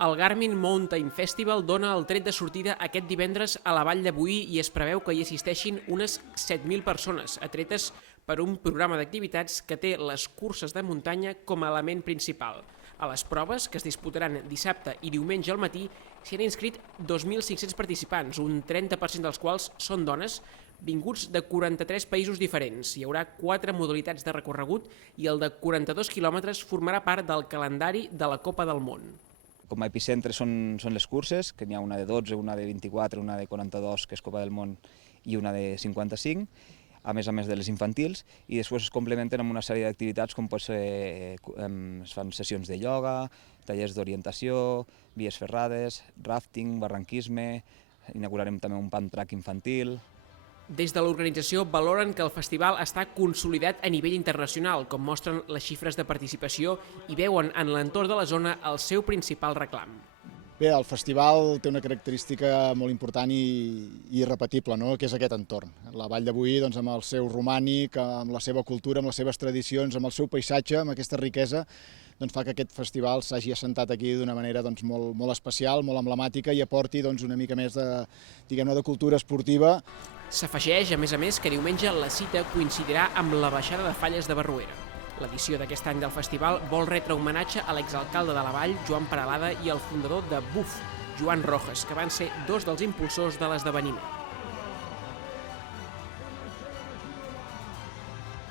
El Garmin Mountain Festival dona el tret de sortida aquest divendres a la Vall de Boí i es preveu que hi assisteixin unes 7.000 persones, atretes per un programa d'activitats que té les curses de muntanya com a element principal. A les proves, que es disputaran dissabte i diumenge al matí, s'hi han inscrit 2.500 participants, un 30% dels quals són dones, vinguts de 43 països diferents. Hi haurà 4 modalitats de recorregut i el de 42 quilòmetres formarà part del calendari de la Copa del Món. Com a epicentre són les curses, que n'hi ha una de 12, una de 24, una de 42, que és Copa del Món, i una de 55, a més de les infantils, i després es complementen amb una sèrie d'activitats com es fan sessions de ioga, tallers d'orientació, vies ferrades, rafting, barranquisme, inaugurarem també un pump track infantil. Des de l'organització valoren que el festival està consolidat a nivell internacional, com mostren les xifres de participació, i veuen en l'entorn de la zona el seu principal reclam. Bé, el festival té una característica molt important i irrepetible, no? Que és aquest entorn. La Vall de Boí, doncs, amb el seu romànic, amb la seva cultura, amb les seves tradicions, amb el seu paisatge, amb aquesta riquesa, doncs fa que aquest festival s'hagi assentat aquí d'una manera doncs, molt especial, molt emblemàtica i aporti doncs, una mica més de cultura esportiva. S'afegeix, a més, que diumenge la cita coincidirà amb la baixada de falles de Barruera. L'edició d'aquest any del festival vol retre homenatge a l'exalcalde de la Vall, Joan Peralada, i al fundador de BUF, Joan Rojas, que van ser dos dels impulsors de l'esdeveniment.